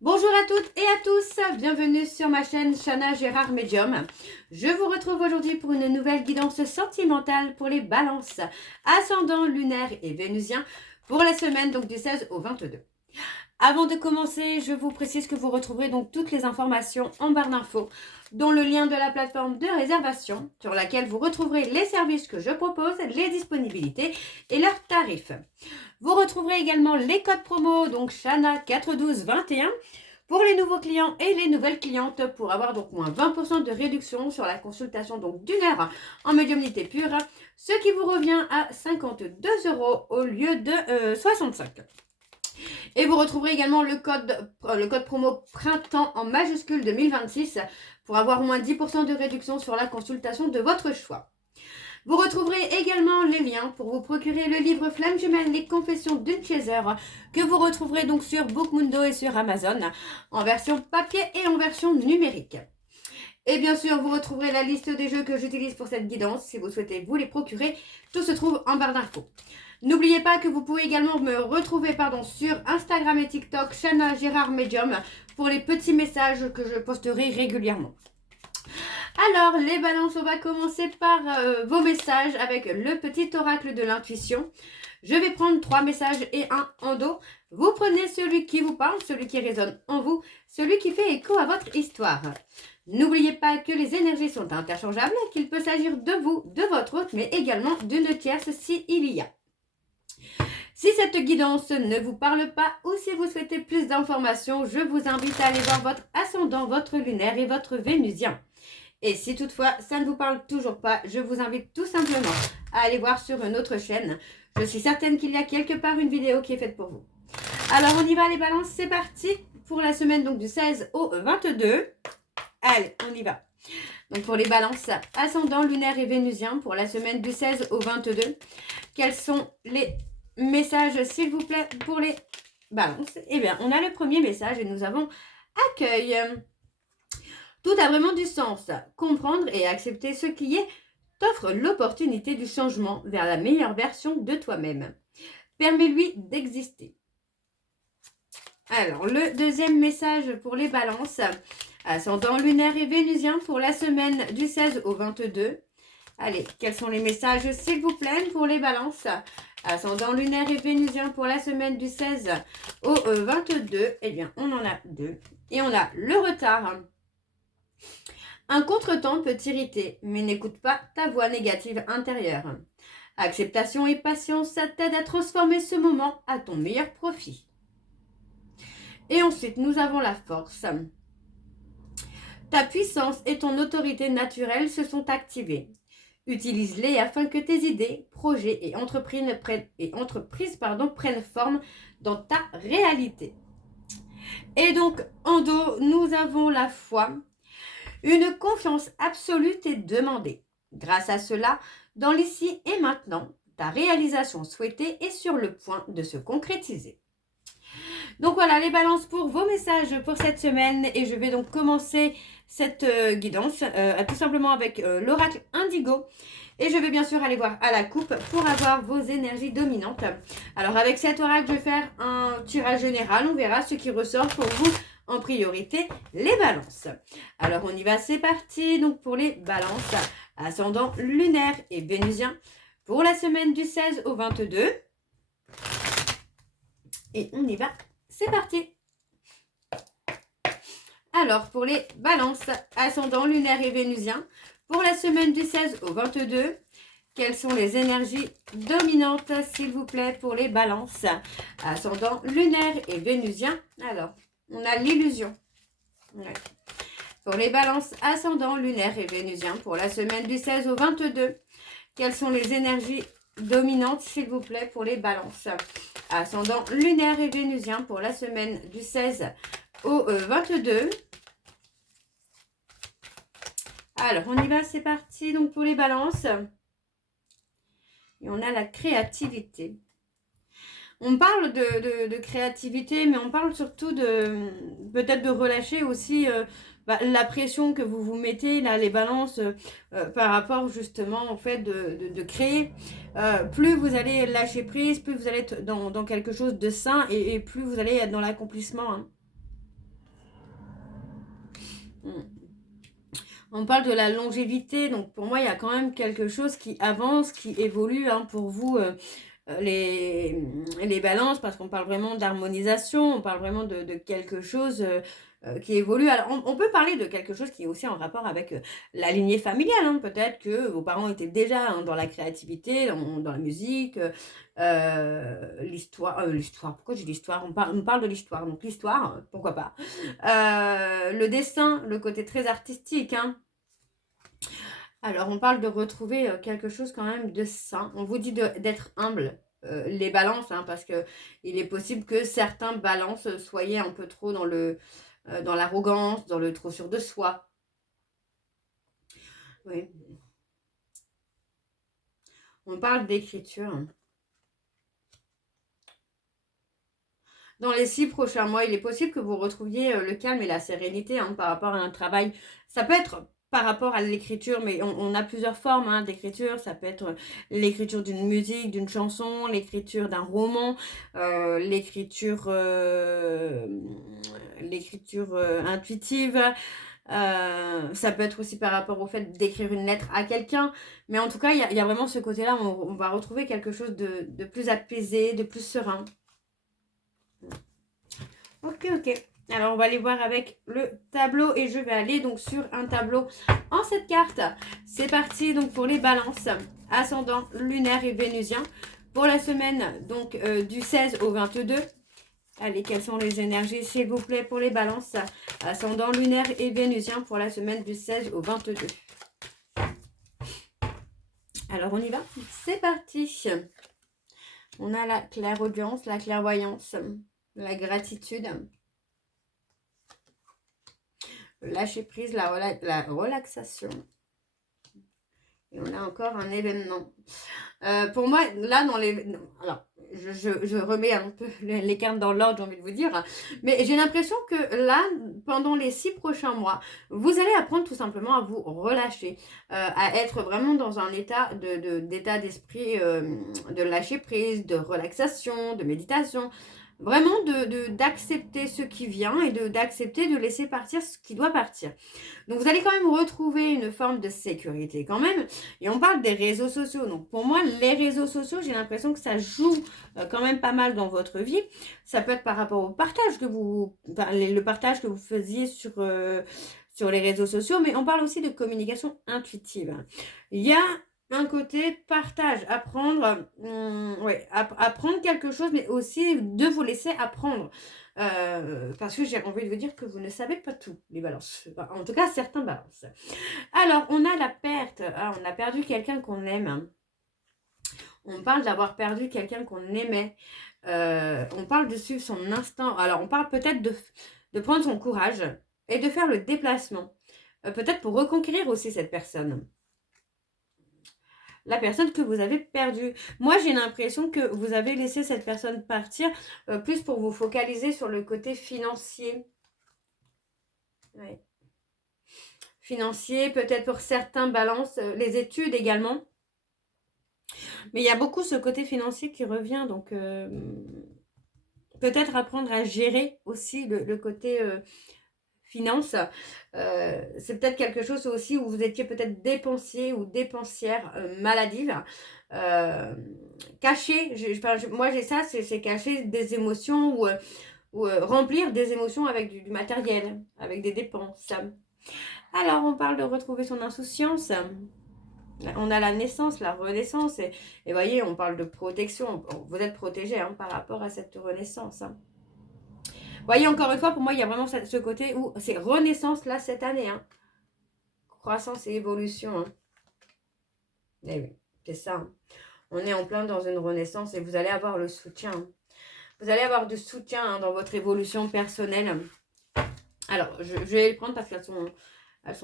Bonjour à toutes et à tous, bienvenue sur ma chaîne Chana Gérard Medium. Je vous retrouve aujourd'hui pour une nouvelle guidance sentimentale pour les balances, ascendant lunaire et vénusien pour la semaine donc du 16 au 22. Avant de commencer, je vous précise que vous retrouverez donc toutes les informations en barre d'infos, dont le lien de la plateforme de réservation sur laquelle vous retrouverez les services que je propose, les disponibilités et leurs tarifs. Vous retrouverez également les codes promo, donc Chana 41221 pour les nouveaux clients et les nouvelles clientes pour avoir donc moins 20% de réduction sur la consultation donc d'une heure en médiumnité pure, ce qui vous revient à 52 € au lieu de 65. Et vous retrouverez également le code promo printemps en majuscule 2026 pour avoir moins 10% de réduction sur la consultation de votre choix. Vous retrouverez également les liens pour vous procurer le livre Flamme jumelle, les confessions d'une chaser, que vous retrouverez donc sur Bookmundo et sur Amazon, en version papier et en version numérique. Et bien sûr, vous retrouverez la liste des jeux que j'utilise pour cette guidance, si vous souhaitez vous les procurer. Tout se trouve en barre d'infos. N'oubliez pas que vous pouvez également me retrouver sur Instagram et TikTok, Chana Gérard Medium, pour les petits messages que je posterai régulièrement. Alors, les balances, on va commencer par vos messages avec le petit oracle de l'intuition. Je vais prendre 3 messages et un en dos. Vous prenez celui qui vous parle, celui qui résonne en vous, celui qui fait écho à votre histoire. N'oubliez pas que les énergies sont interchangeables, qu'il peut s'agir de vous, de votre hôte, mais également d'une tierce s'il y a. Si cette guidance ne vous parle pas ou si vous souhaitez plus d'informations, je vous invite à aller voir votre ascendant, votre lunaire et votre vénusien. Et si toutefois ça ne vous parle toujours pas, je vous invite tout simplement à aller voir sur une autre chaîne. Je suis certaine qu'il y a quelque part une vidéo qui est faite pour vous. Alors on y va les balances, c'est parti pour la semaine donc du 16 au 22. Allez, on y va. Donc pour les balances, ascendant, lunaire et vénusien pour la semaine du 16 au 22. Quels sont les messages s'il vous plaît pour les balances? Eh bien, on a le premier message et nous avons accueil. Tout a vraiment du sens. Comprendre et accepter ce qui est t'offre l'opportunité du changement vers la meilleure version de toi-même. Permets-lui d'exister. Alors, le deuxième message pour les balances, ascendant lunaire et vénusien pour la semaine du 16 au 22. Allez, quels sont les messages s'il vous plaît pour les balances? Ascendant lunaire et vénusien pour la semaine du 16 au 22. Eh bien, on en a 2. Et on a le retard. Un contretemps peut t'irriter, mais n'écoute pas ta voix négative intérieure. Acceptation et patience, ça t'aide à transformer ce moment à ton meilleur profit. Et ensuite, nous avons la force. Ta puissance et ton autorité naturelle se sont activées. Utilise-les afin que tes idées, projets et entreprises prennent forme dans ta réalité. Et donc, en dos, nous avons la foi. Une confiance absolue t'est demandée. Grâce à cela, dans l'ici et maintenant, ta réalisation souhaitée est sur le point de se concrétiser. Donc voilà les balances pour vos messages pour cette semaine et je vais donc commencer cette guidance tout simplement avec l'oracle indigo. Et je vais bien sûr aller voir à la coupe pour avoir vos énergies dominantes. Alors avec cet oracle, je vais faire un tirage général. On verra ce qui ressort pour vous en priorité, les balances. Alors on y va, c'est parti. Donc pour les balances, ascendant lunaire et vénusien pour la semaine du 16 au 22. Et on y va, c'est parti. Alors pour les balances, ascendant lunaire et vénusien pour la semaine du 16 au 22, quelles sont les énergies dominantes, s'il vous plaît, pour les balances, ascendant lunaire et vénusien? Alors, on a l'illusion. Ouais. Pour les balances, ascendant lunaire et vénusien, pour la semaine du 16 au 22, quelles sont les énergies dominantes, s'il vous plaît, pour les balances, ascendant lunaire et vénusien, pour la semaine du 16 au 22. Alors, on y va, c'est parti. Donc, pour les balances, et on a la créativité. On parle de créativité, mais on parle surtout peut-être de relâcher aussi la pression que vous vous mettez, là, les balances, par rapport justement au fait de créer. Plus vous allez lâcher prise, plus vous allez être dans quelque chose de sain et plus vous allez être dans l'accomplissement. Hein. On parle de la longévité, donc pour moi, il y a quand même quelque chose qui avance, qui évolue hein, pour vous, les balances, parce qu'on parle vraiment d'harmonisation, on parle vraiment de quelque chose qui évolue. Alors, on peut parler de quelque chose qui est aussi en rapport avec la lignée familiale. Hein. Peut-être que vos parents étaient déjà hein, dans la créativité, dans la musique, l'histoire. Pourquoi j'ai l'histoire on parle de l'histoire, donc l'histoire, pourquoi pas. Le dessin, le côté très artistique, hein. Alors, on parle de retrouver quelque chose quand même de sain. On vous dit d'être humble, les balances, hein, parce que il est possible que certains balances soyez un peu trop dans l'arrogance, dans le trop sûr de soi. Oui. On parle d'écriture. Dans les 6 prochains mois, il est possible que vous retrouviez le calme et la sérénité hein, par rapport à un travail. Ça peut être par rapport à l'écriture, mais on a plusieurs formes hein, d'écriture. Ça peut être l'écriture d'une musique, d'une chanson, l'écriture d'un roman, l'écriture intuitive. Ça peut être aussi par rapport au fait d'écrire une lettre à quelqu'un. Mais en tout cas, il y a vraiment ce côté-là où on va retrouver quelque chose de plus apaisé, de plus serein. Ok. Alors, on va aller voir avec le tableau et je vais aller donc sur un tableau en cette carte. C'est parti donc pour les balances, ascendant lunaire et vénusien pour la semaine donc du 16 au 22. Allez, quelles sont les énergies s'il vous plaît pour les balances, ascendant lunaire et vénusien pour la semaine du 16 au 22. Alors, on y va. C'est parti. On a la clairaudience, la clairvoyance, la gratitude, le lâcher prise, la relaxation. Et on a encore un événement. Pour moi, là, dans les... Alors, je remets un peu les cartes dans l'ordre, j'ai envie de vous dire. Mais j'ai l'impression que là, pendant les 6 prochains mois, vous allez apprendre tout simplement à vous relâcher. À être vraiment dans un état d'état d'esprit de lâcher prise, de relaxation, de méditation. Vraiment d'accepter ce qui vient et d'accepter de laisser partir ce qui doit partir. Donc, vous allez quand même retrouver une forme de sécurité quand même. Et on parle des réseaux sociaux. Donc, pour moi, les réseaux sociaux, j'ai l'impression que ça joue quand même pas mal dans votre vie. Ça peut être par rapport au partage le partage que vous faisiez sur les réseaux sociaux. Mais on parle aussi de communication intuitive. Il y a un côté partage, apprendre, apprendre quelque chose, mais aussi de vous laisser apprendre. Parce que j'ai envie de vous dire que vous ne savez pas tout, les balances. En tout cas, certains balances. Alors, on a la perte. Ah, on a perdu quelqu'un qu'on aime. On parle d'avoir perdu quelqu'un qu'on aimait. On parle de suivre son instinct. Alors, on parle peut-être de prendre son courage et de faire le déplacement. Peut-être pour reconquérir aussi cette personne. La personne que vous avez perdue. Moi, j'ai l'impression que vous avez laissé cette personne partir plus pour vous focaliser sur le côté financier. Ouais. Financier, peut-être pour certains balances, les études également. Mais il y a beaucoup ce côté financier qui revient, donc peut-être apprendre à gérer aussi le côté finance. C'est peut-être quelque chose aussi où vous étiez peut-être dépensier ou dépensière maladive. Cacher, moi j'ai ça, c'est cacher des émotions ou remplir des émotions avec du matériel, avec des dépenses. Alors on parle de retrouver son insouciance. On a la naissance, la renaissance et voyez, on parle de protection. Vous êtes protégé hein, par rapport à cette renaissance. Hein. Voyez, encore une fois, pour moi, il y a vraiment ce côté où c'est renaissance là cette année. Hein. Croissance et évolution. Hein. Et oui, c'est ça. Hein. On est en plein dans une renaissance et vous allez avoir le soutien. Hein. Vous allez avoir du soutien hein, dans votre évolution personnelle. Alors, je vais les prendre parce qu'elles sont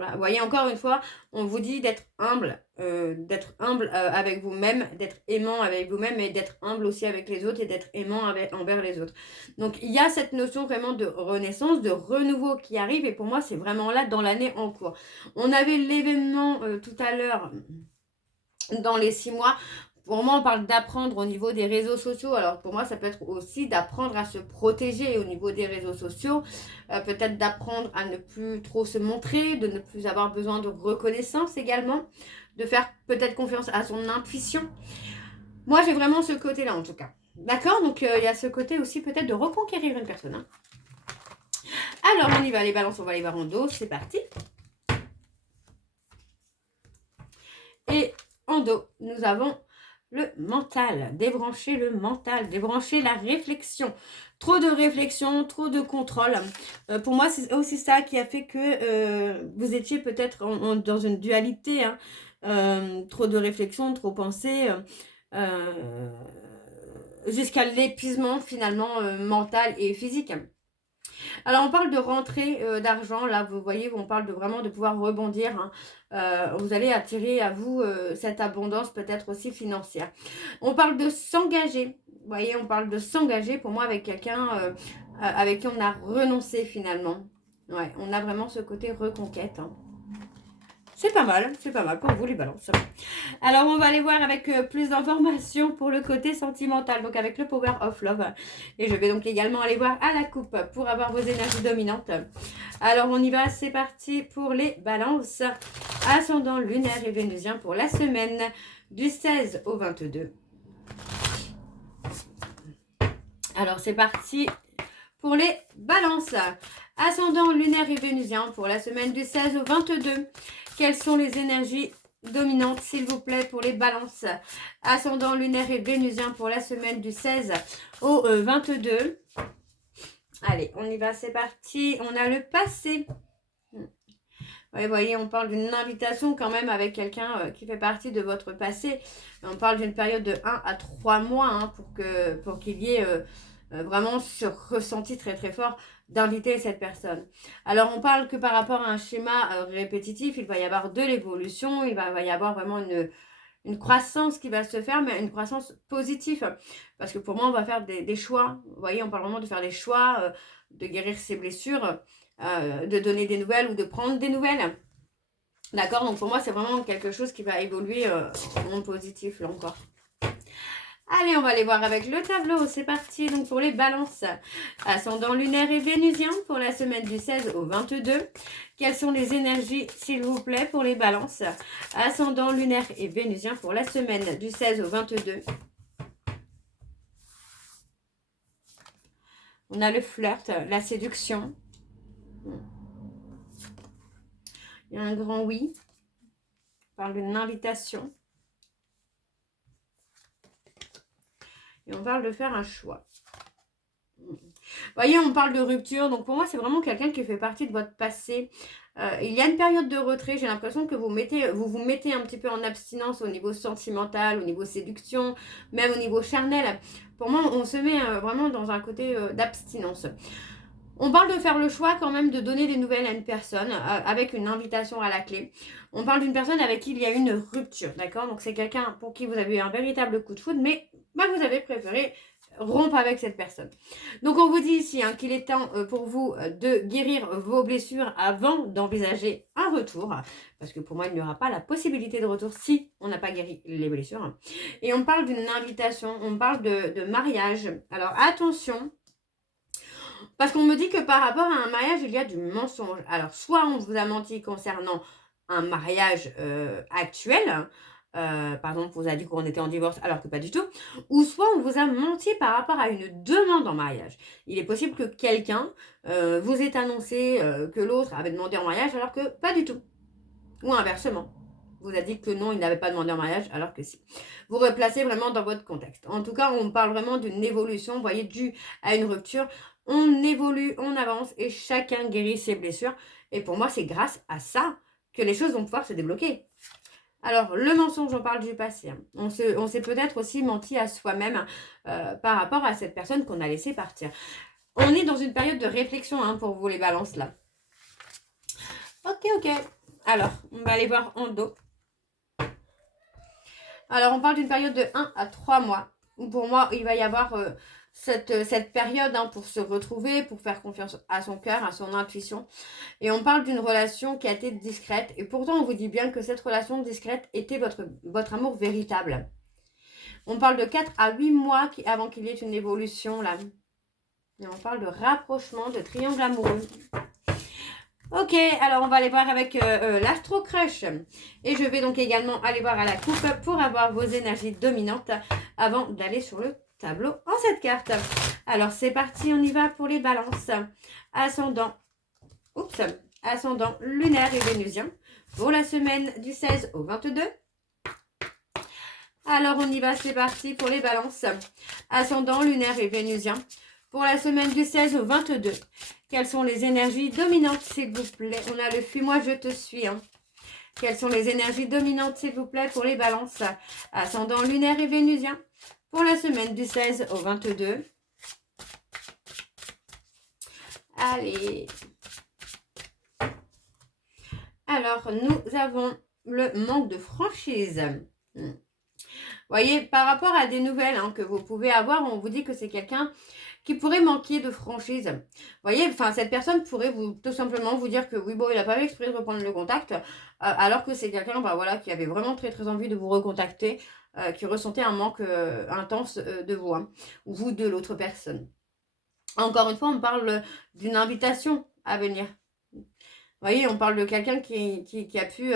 là. Vous voyez, encore une fois, on vous dit d'être humble avec vous-même, d'être aimant avec vous-même et d'être humble aussi avec les autres et d'être aimant envers les autres. Donc, il y a cette notion vraiment de renaissance, de renouveau qui arrive et pour moi, c'est vraiment là dans l'année en cours. On avait l'événement tout à l'heure dans les 6 mois. pour moi, on parle d'apprendre au niveau des réseaux sociaux. Alors, pour moi, ça peut être aussi d'apprendre à se protéger au niveau des réseaux sociaux. Peut-être d'apprendre à ne plus trop se montrer, de ne plus avoir besoin de reconnaissance également. De faire peut-être confiance à son intuition. Moi, j'ai vraiment ce côté-là, en tout cas. D'accord? Donc, il y a ce côté aussi peut-être de reconquérir une personne. Hein. Alors, on y va, les balances, on va les voir en dos. C'est parti. Et en dos, nous avons le mental. Débrancher le mental, débrancher la réflexion. Trop de réflexion, trop de contrôle. Pour moi, c'est aussi ça qui a fait que vous étiez peut-être dans une dualité. Hein. Trop de réflexion, trop pensée. Jusqu'à l'épuisement finalement mental et physique. Alors, on parle de rentrée d'argent. Là, vous voyez, on parle de vraiment de pouvoir rebondir. Hein. Vous allez attirer à vous cette abondance peut-être aussi financière. On parle de s'engager. Vous voyez, on parle de s'engager pour moi avec quelqu'un avec qui on a renoncé finalement. Ouais, on a vraiment ce côté reconquête. Hein. C'est pas mal pour vous les balances. Alors, on va aller voir avec plus d'informations pour le côté sentimental, donc avec le Power of Love. Et je vais donc également aller voir à la coupe pour avoir vos énergies dominantes. Alors, on y va, c'est parti pour les balances. Ascendant lunaire et vénusien pour la semaine du 16 au 22. Alors, c'est parti pour les balances. Ascendant lunaire et vénusien pour la semaine du 16 au 22. Quelles sont les énergies dominantes, s'il vous plaît, pour les balances? Ascendant lunaire et vénusien pour la semaine du 16 au 22. Allez, on y va, c'est parti. On a le passé. Vous voyez, on parle d'une invitation quand même avec quelqu'un qui fait partie de votre passé. On parle d'une période de 1 à 3 mois hein, pour qu'il y ait vraiment ce ressenti très très fort d'inviter cette personne. Alors, on parle que par rapport à un schéma répétitif, il va y avoir de l'évolution, il va y avoir vraiment une croissance qui va se faire, mais une croissance positive. Parce que pour moi, on va faire des choix. Vous voyez, on parle vraiment de faire des choix, de guérir ses blessures, de donner des nouvelles ou de prendre des nouvelles. D'accord? Donc, pour moi, c'est vraiment quelque chose qui va évoluer en positif, là encore. Allez, on va aller voir avec le tableau. C'est parti donc pour les balances. Ascendant lunaire et vénusien pour la semaine du 16 au 22. Quelles sont les énergies, s'il vous plaît, pour les balances? Ascendant lunaire et vénusien pour la semaine du 16 au 22. On a le flirt, la séduction. Il y a un grand oui. On parle d'une invitation. Et on parle de faire un choix. Vous voyez, on parle de rupture. Donc, pour moi, c'est vraiment quelqu'un qui fait partie de votre passé. Il y a une période de retrait. J'ai l'impression que vous vous mettez un petit peu en abstinence au niveau sentimental, au niveau séduction, même au niveau charnel. Pour moi, on se met vraiment dans un côté d'abstinence. On parle de faire le choix quand même de donner des nouvelles à une personne avec une invitation à la clé. On parle d'une personne avec qui il y a une rupture, d'accord? Donc, c'est quelqu'un pour qui vous avez eu un véritable coup de foudre, mais vous avez préféré rompre avec cette personne. Donc, on vous dit ici hein, qu'il est temps pour vous de guérir vos blessures avant d'envisager un retour. Parce que pour moi, il n'y aura pas la possibilité de retour si on n'a pas guéri les blessures. Et on parle d'une invitation, on parle de mariage. Alors, attention. Parce qu'on me dit que par rapport à un mariage, il y a du mensonge. Alors, soit on vous a menti concernant un mariage actuel, par exemple, on vous a dit qu'on était en divorce alors que pas du tout, ou soit on vous a menti par rapport à une demande en mariage. Il est possible que quelqu'un vous ait annoncé que l'autre avait demandé en mariage alors que pas du tout. Ou inversement. Vous a dit que non, il n'avait pas demandé en mariage, alors que si. Vous replacez vraiment dans votre contexte. En tout cas, on parle vraiment d'une évolution, vous voyez, due à une rupture. On évolue, on avance et chacun guérit ses blessures. Et pour moi, c'est grâce à ça que les choses vont pouvoir se débloquer. Alors, le mensonge, on parle du passé. Hein. On s'est peut-être aussi menti à soi-même par rapport à cette personne qu'on a laissé partir. On est dans une période de réflexion hein, pour vous, les balances, là. Ok. Alors, on va aller voir en dos. Alors, on parle d'une période de 1 à 3 mois. Pour moi, il va y avoir cette période hein, pour se retrouver, pour faire confiance à son cœur, à son intuition. Et on parle d'une relation qui a été discrète. Et pourtant, on vous dit bien que cette relation discrète était votre amour véritable. On parle de 4 à 8 mois avant qu'il y ait une évolution là. Et on parle de rapprochement, de triangle amoureux. Ok, alors on va aller voir avec l'Astro Crush. Et je vais donc également aller voir à la coupe pour avoir vos énergies dominantes avant d'aller sur le tableau en cette carte. Alors c'est parti, on y va pour les balances. Ascendant, ascendant lunaire et vénusien pour la semaine du 16 au 22. Alors on y va, c'est parti pour les balances. Ascendant lunaire et vénusien pour la semaine du 16 au 22. Quelles sont les énergies dominantes, s'il vous plaît? On a le fuis-moi, je te suis. Hein. Quelles sont les énergies dominantes, s'il vous plaît, pour les balances? Ascendant lunaire et vénusien pour la semaine du 16 au 22. Allez. Alors, nous avons le manque de franchise. Vous voyez, par rapport à des nouvelles hein, que vous pouvez avoir, on vous dit que c'est quelqu'un qui pourrait manquer de franchise. Vous voyez, enfin, cette personne pourrait tout simplement vous dire que oui, bon, il n'a pas eu exprès de reprendre le contact, alors que c'est quelqu'un voilà, qui avait vraiment très très envie de vous recontacter, qui ressentait un manque intense de vous, hein, ou vous de l'autre personne. Encore une fois, on parle d'une invitation à venir. Vous voyez, on parle de quelqu'un qui a pu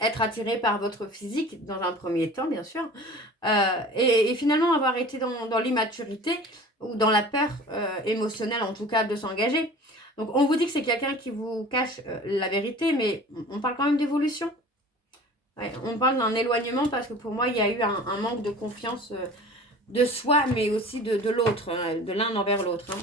être attiré par votre physique dans un premier temps, bien sûr, et finalement avoir été dans l'immaturité ou dans la peur émotionnelle, en tout cas, de s'engager. Donc, on vous dit que c'est quelqu'un qui vous cache la vérité, mais on parle quand même d'évolution. Ouais, on parle d'un éloignement parce que pour moi, il y a eu un manque de confiance de soi, mais aussi de l'autre, hein, de l'un envers l'autre. Hein.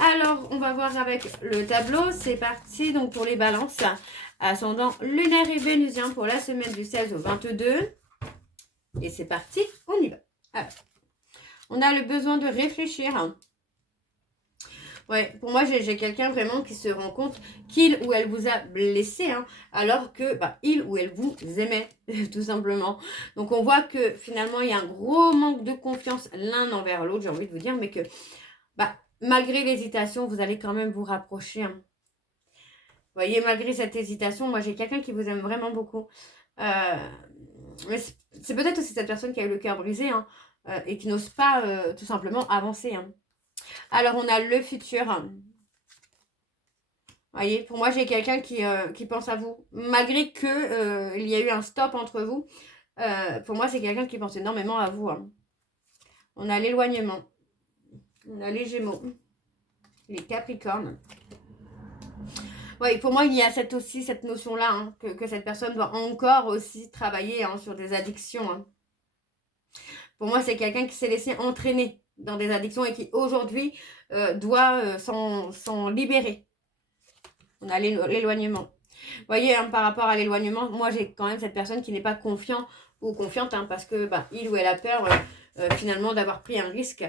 Alors, on va voir avec le tableau. C'est parti, donc pour les balances. Ascendant lunaire et vénusien pour la semaine du 16 au 22. Et c'est parti, on y va. Alors, on a le besoin de réfléchir. Ouais, pour moi, j'ai quelqu'un vraiment qui se rend compte qu'il ou elle vous a blessé, hein, alors que il ou elle vous aimait, tout simplement. Donc, on voit que finalement, il y a un gros manque de confiance l'un envers l'autre, j'ai envie de vous dire, mais que malgré l'hésitation, vous allez quand même vous rapprocher. Hein. Vous voyez, malgré cette hésitation, moi, j'ai quelqu'un qui vous aime vraiment beaucoup. Mais c'est peut-être aussi cette personne qui a eu le cœur brisé hein, et qui n'ose pas tout simplement avancer. Hein. Alors, on a le futur. Vous voyez, pour moi, j'ai quelqu'un qui pense à vous. Malgré que il y a eu un stop entre vous, pour moi, c'est quelqu'un qui pense énormément à vous. Hein. On a l'éloignement. On a les Gémeaux. Les Capricornes. Oui, pour moi, il y a aussi cette notion-là, hein, que cette personne doit encore aussi travailler hein, sur des addictions. Hein. Pour moi, c'est quelqu'un qui s'est laissé entraîner dans des addictions et qui, aujourd'hui, doit s'en libérer. On a l'éloignement. Vous voyez, hein, par rapport à l'éloignement, moi, j'ai quand même cette personne qui n'est pas confiant ou confiante, hein, parce que il ou elle a peur, finalement, d'avoir pris un risque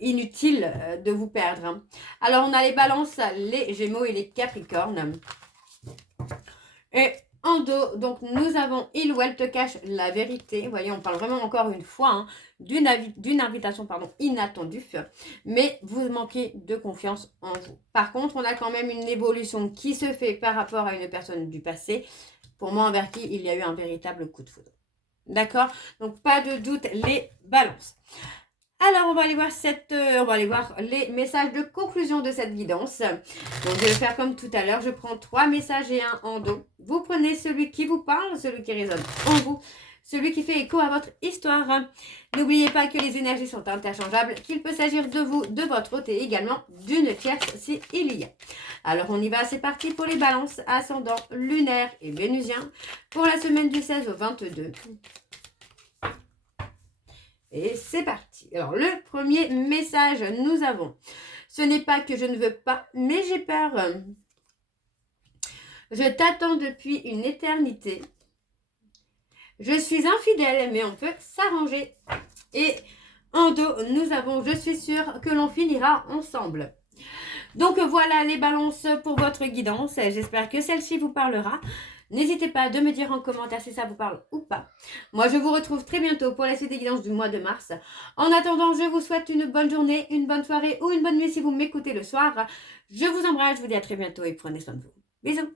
inutile de vous perdre. Hein. Alors, on a les balances, les Gémeaux et les Capricornes. Et en dos, donc, nous avons il ou elle te cache la vérité. Vous voyez, on parle vraiment encore une fois hein, d'une invitation inattendue. Mais vous manquez de confiance en vous. Par contre, on a quand même une évolution qui se fait par rapport à une personne du passé. Pour moi, envers qui il y a eu un véritable coup de foudre. D'accord? Donc, pas de doute, les balances. Alors, on va aller voir les messages de conclusion de cette guidance. Donc, je vais faire comme tout à l'heure. Je prends 3 messages et un en dos. Vous prenez celui qui vous parle, celui qui résonne en vous, celui qui fait écho à votre histoire. N'oubliez pas que les énergies sont interchangeables, qu'il peut s'agir de vous, de votre hôte et également d'une tierce s'il y a. Alors, on y va. C'est parti pour les balances ascendant lunaire et vénusien pour la semaine du 16 au 22. Et c'est parti. Alors, le premier message, nous avons « Ce n'est pas que je ne veux pas, mais j'ai peur. Je t'attends depuis une éternité. Je suis infidèle, mais on peut s'arranger. » Et en dos, nous avons « Je suis sûre que l'on finira ensemble. » Donc, voilà les balances pour votre guidance. J'espère que celle-ci vous parlera. N'hésitez pas de me dire en commentaire si ça vous parle ou pas. Moi, je vous retrouve très bientôt pour la suite des guidances du mois de mars. En attendant, je vous souhaite une bonne journée, une bonne soirée ou une bonne nuit si vous m'écoutez le soir. Je vous embrasse, je vous dis à très bientôt et prenez soin de vous. Bisous.